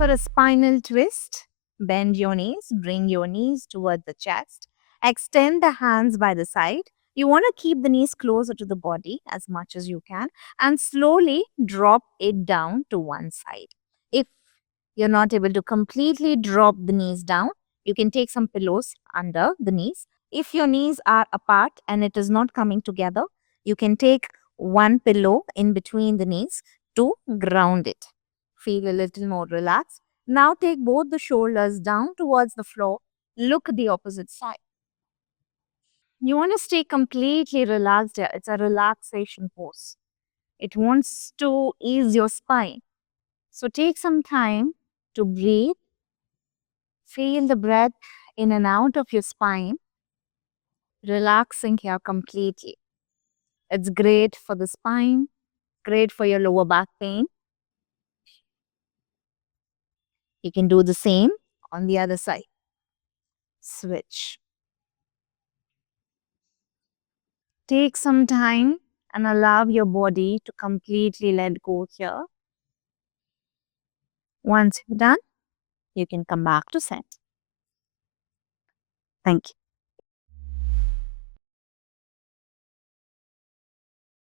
For a spinal twist, bend your knees, bring your knees toward the chest, extend the hands by the side. You want to keep the knees closer to the body as much as you can and slowly drop it down to one side. If you're not able to completely drop the knees down, you can take some pillows under the knees. If your knees are apart and it is not coming together, you can take one pillow in between the knees to ground it. Feel a little more relaxed. Now take both the shoulders down towards the floor. Look the opposite side. You want to stay completely relaxed here. It's a relaxation pose. It wants to ease your spine. So take some time to breathe. Feel the breath in and out of your spine, relaxing here completely. It's great for the spine, great for your lower back pain. You can do the same on the other side. Switch. Take some time and allow your body to completely let go here. Once you're done, you can come back to set. Thank you.